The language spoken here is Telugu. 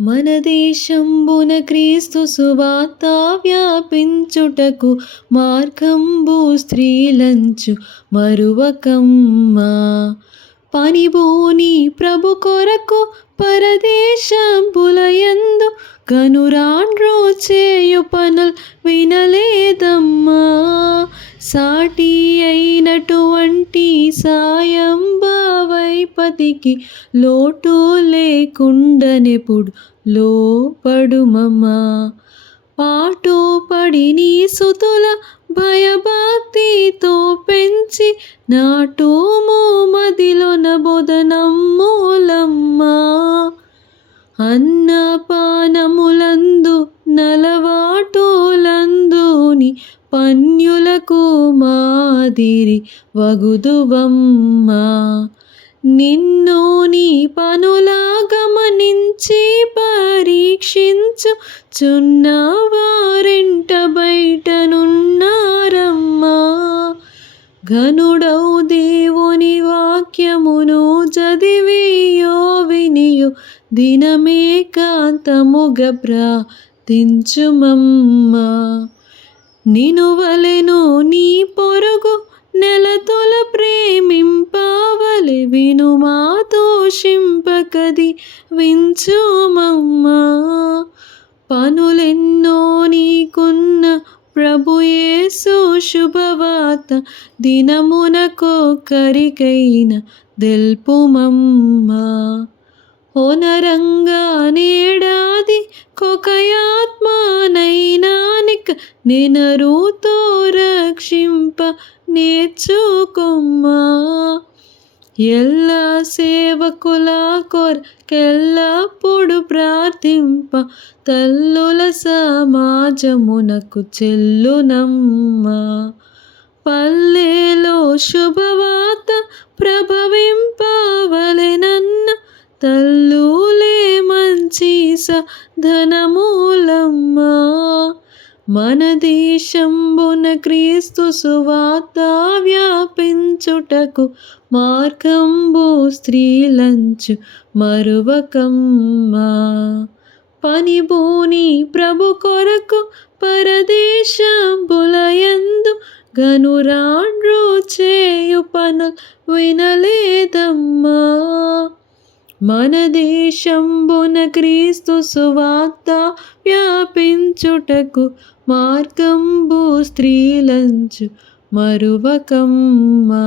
మన దేశంబున క్రీస్తు సువార్త వ్యాపించుటకు మార్గంబు స్త్రీలంచు మరువకమ్మా. పనిబోని ప్రభు కొరకు పరదేశంబులయందు కనురాండ్రో చేయు పనుల్ వినలేదమ్మా. సాటి అయినటువంటి సాయం భావైపతికి లోటు లేకుండనెప్పుడు లోపడుమమ్మా. పాటు పడి నీ సుతుల భయభక్తితో పెంచి నాటుము మదిలోన బోధనమ్ములమ్మా. అన్నపానములందు నలవాటులందుని పన్యులకు మాదిరి వగుదువమ్మా. నిన్ను నీ పనుల గమనించి పరీక్షించు చున్నవారెంట బయటనున్నారమ్మా. ఘనుడౌ దేవుని వాక్యమును చదివియో వినియో దినమేకాంతముగా ప్రార్థించుమమ్మా. నిను వలెను నీ పొరుగు నెలతొల ప్రేమింపవలె వినుమా దోషింపకది వించుమమ్మా. పనులెన్నో నీకున్న ప్రభుయేసు శుభవార్త దినమునకొక్కరికైన దెల్పుమమ్మా. ఓనరంగా నేడాది కొకయాత్మనైనానిక నెనరుతో రక్షింప నేర్చుకొమ్మా. ఎల్ల సేవకుల కొరకెల్లప్పుడు ప్రార్థింప తల్లుల సమాజమునకు చెల్లునమ్మా. పల్లెలో శుభవార్త ప్రభవింపవలెనన్న తల్లులే మంచి సాధనములమ్మా. మన దేశంబున క్రీస్తు సువార్త వ్యాపించుటకు మార్గంబు స్త్రీలంచు మరువకమ్మా. పనిబోని ప్రభు కొరకు పరదేశంబులయందు గనురాండ్రో చేయు పనుల్ వినలేదమ్మా. మన దేశంబున క్రీస్తు సువార్త వ్యాపించుటకు మార్గంబు స్త్రీలంచు మరువకమ్మా.